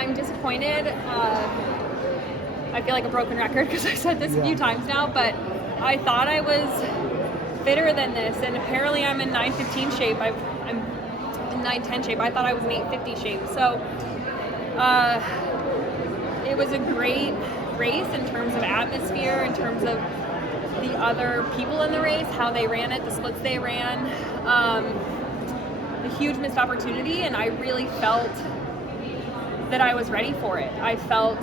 I'm disappointed. I feel like a broken record because I said this a few times now, but I thought I was fitter than this, and apparently I'm in 9:15 shape. I'm in 9:10 shape. I thought I was in 8:50 shape. So it was a great race in terms of atmosphere, in terms of the other people in the race, how they ran it, the splits they ran, a huge missed opportunity, and I really felt that I was ready for it. I felt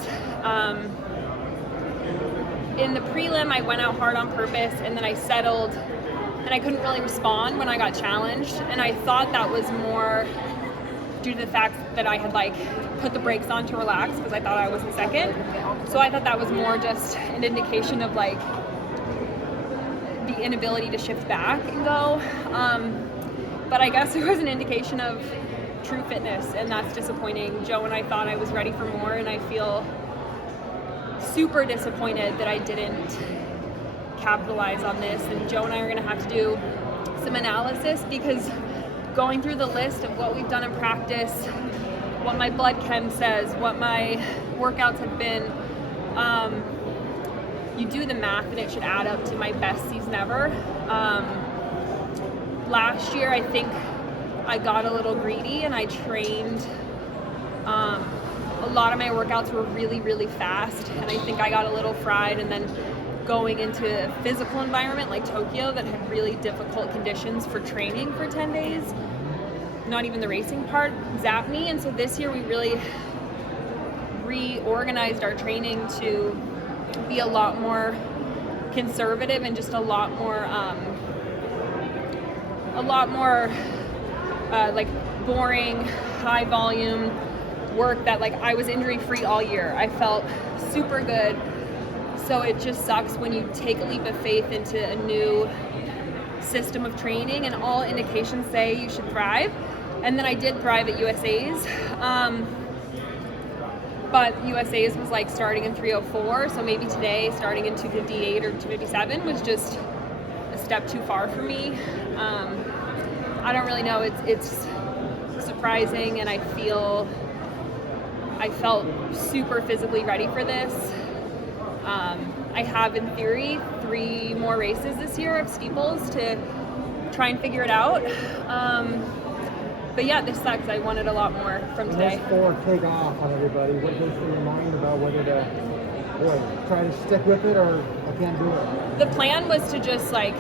in the prelim I went out hard on purpose, and then I settled, and I couldn't really respond when I got challenged, and I thought that was more due to the fact that I had like put the brakes on to relax because I thought I was in second. So I thought that was more just an indication of like the inability to shift back and go. But I guess it was an indication of true fitness, and that's disappointing. Joe and I thought I was ready for more, and I feel super disappointed that I didn't capitalize on this. And Joe and I are going to have to do some analysis, because going through the list of what we've done in practice, what my blood chem says, what my workouts have been, you do the math and it should add up to my best season ever. Last year I think I got a little greedy and I trained, a lot of my workouts were really, really fast, and I think I got a little fried, and then going into a physical environment like Tokyo that had really difficult conditions for training for 10 days, not even the racing part, zapped me. And so this year we really reorganized our training to be a lot more conservative and just a lot more like boring, high volume work that like I was injury free all year. I felt super good. So it just sucks when you take a leap of faith into a new system of training, and all indications say you should thrive. And then I did thrive at USA's. But USA's was like starting in 3:04, so maybe today starting in 2:58 or 2:57 was just a step too far for me. I don't really know. It's surprising, and I felt super physically ready for this. I have, in theory, 3 more races this year of steeples to try and figure it out. But yeah, this sucks. I wanted a lot more from today. This 4 take off on everybody. What goes through your mind about whether to try to stick with it or I can't do it? The plan was to just like,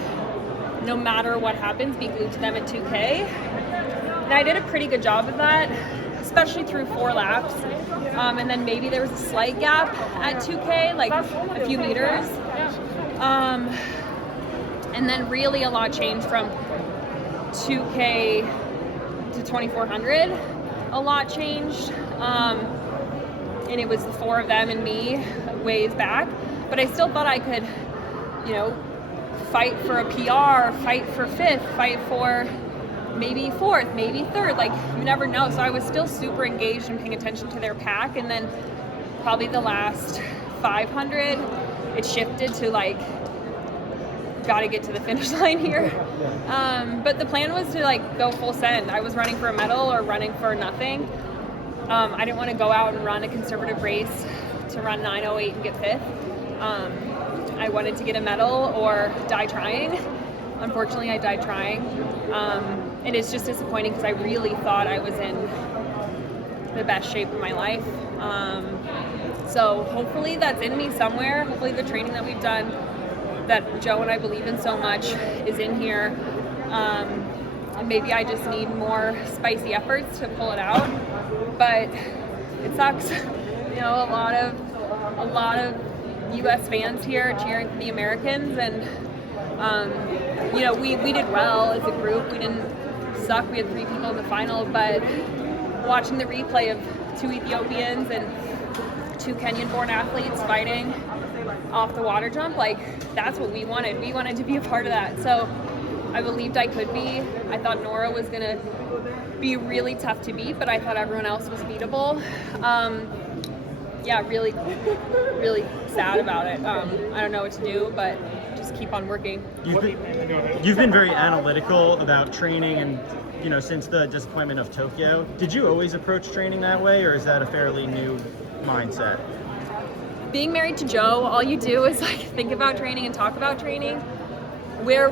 no matter what happens, be glued to them at 2K. And I did a pretty good job of that, especially through 4 laps. And then maybe there was a slight gap at 2K, like a few meters. And then really a lot changed from 2K to 2400. A lot changed. And it was the 4 of them and me ways back. But I still thought I could, fight for a PR, fight for 5th, fight for maybe 4th, maybe 3rd, like you never know. So I was still super engaged and paying attention to their pack. And then probably the last 500, it shifted to like, gotta get to the finish line here. But the plan was to like go full send. I was running for a medal or running for nothing. I didn't want to go out and run a conservative race to run 9:08 and get 5th. I wanted to get a medal or die trying. Unfortunately, I died trying. And it's just disappointing because I really thought I was in the best shape of my life. So hopefully that's in me somewhere. Hopefully the training that we've done, that Joe and I believe in so much, is in here. And maybe I just need more spicy efforts to pull it out. But it sucks. A lot of U.S. fans here cheering for the Americans, and we did well as a group. We didn't suck. We had 3 people in the final, but watching the replay of 2 Ethiopians and 2 Kenyan-born athletes fighting off the water jump, like that's what we wanted. We wanted to be a part of that. So I believed I could be. I thought Nora was gonna be really tough to beat, but I thought everyone else was beatable. Really, really sad about it. I don't know what to do, but just keep on working. You've been very analytical about training and since the disappointment of Tokyo. Did you always approach training that way, or is that a fairly new mindset? Being married to Joe, all you do is like think about training and talk about training. Where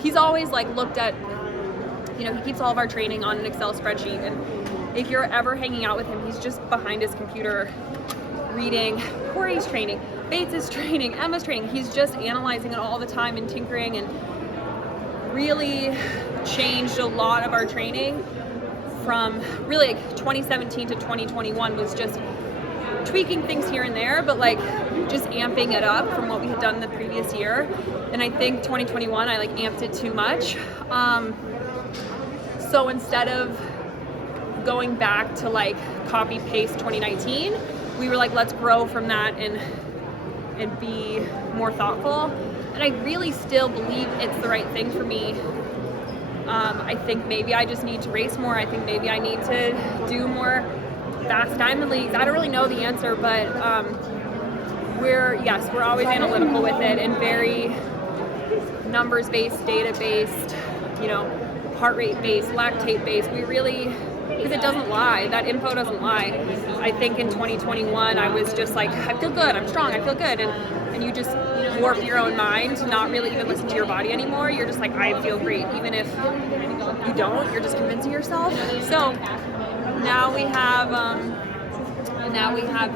he's always like looked at, he keeps all of our training on an Excel spreadsheet, and if you're ever hanging out with him, he's just behind his computer reading Corey's training, Bates' training, Emma's training. He's just analyzing it all the time and tinkering, and really changed a lot of our training from really like 2017 to 2021 was just tweaking things here and there, but like just amping it up from what we had done the previous year. And I think 2021 I like amped it too much. So instead of going back to like copy paste 2019, we were like, let's grow from that and be more thoughtful. And I really still believe it's the right thing for me. I think maybe I just need to race more. I think maybe I need to do more fast diamond leagues. I don't really know the answer, but we're always analytical with it and very numbers-based, data-based, heart rate-based, lactate-based. We really, because it doesn't lie. That info doesn't lie. I think in 2021, I was just like, I feel good, I'm strong, I feel good. And you just warp your own mind to not really even listen to your body anymore. You're just like, I feel great. Even if you don't, you're just convincing yourself. So now we have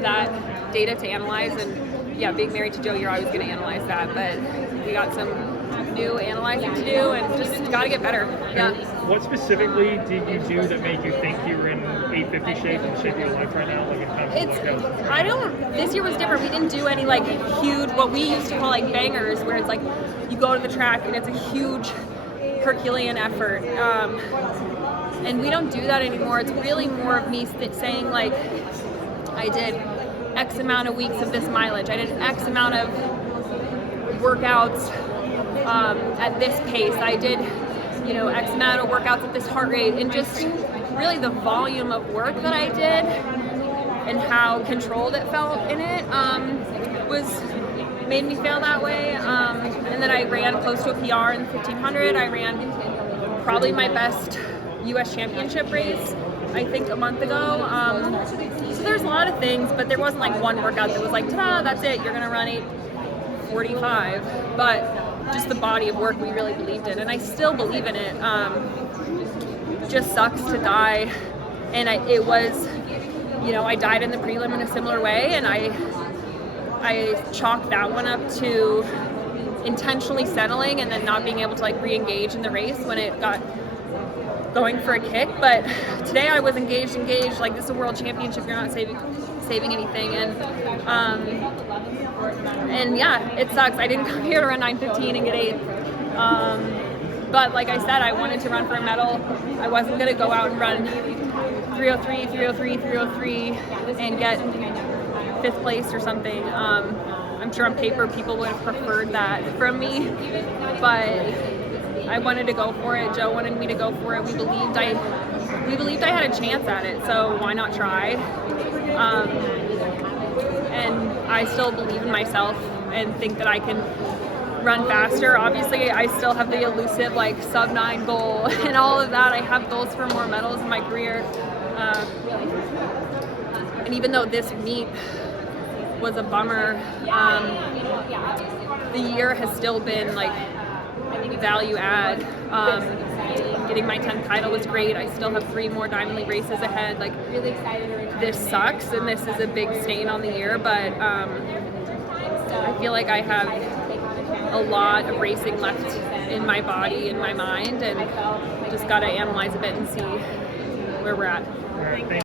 that data to analyze, and yeah, being married to Joe, you're always going to analyze that, but we got some new analyzing to do and just got to get better. Yeah. What specifically did you do that made you think you were in 850 shape and the shape of your life right now? This year was different. We didn't do any like huge, what we used to call like bangers, where it's like you go to the track and it's a huge Herculean effort. And we don't do that anymore. It's really more of me saying like, I did X amount of weeks of this mileage. I did X amount of workouts at this pace. I did, X amount of workouts at this heart rate, and just really the volume of work that I did and how controlled it felt in it made me feel that way. And then I ran close to a PR in the 1500. I ran probably my best U.S. championship race, I think, a month ago. So there's a lot of things, but there wasn't like one workout that was like, ta-da, that's it, you're gonna run 8:45. But just the body of work we really believed in, and I still believe in it. It just sucks to die, and it was, I died in the prelim in a similar way, and I chalked that one up to intentionally settling and then not being able to like re-engage in the race when it got going for a kick. But today I was engaged, like this is a world championship, you're not saving anything, and yeah, it sucks. I didn't come here to run 9:15 and get 8th. But like I said, I wanted to run for a medal. I wasn't gonna go out and run 303, 303, 303 and get 5th place or something. I'm sure on paper people would have preferred that from me, but I wanted to go for it. Joe wanted me to go for it. We believed I had a chance at it, so why not try? And I still believe in myself and think that I can run faster. Obviously, I still have the elusive like sub 9 goal and all of that. I have goals for more medals in my career. And even though this meet was a bummer, the year has still been like value add. Getting my 10th title was great. I still have 3 more Diamond League races ahead. Like, really excited. This sucks, and this is a big stain on the year, but I feel like I have a lot of racing left in my body, in my mind, and just got to analyze a bit and see where we're at. All right, thank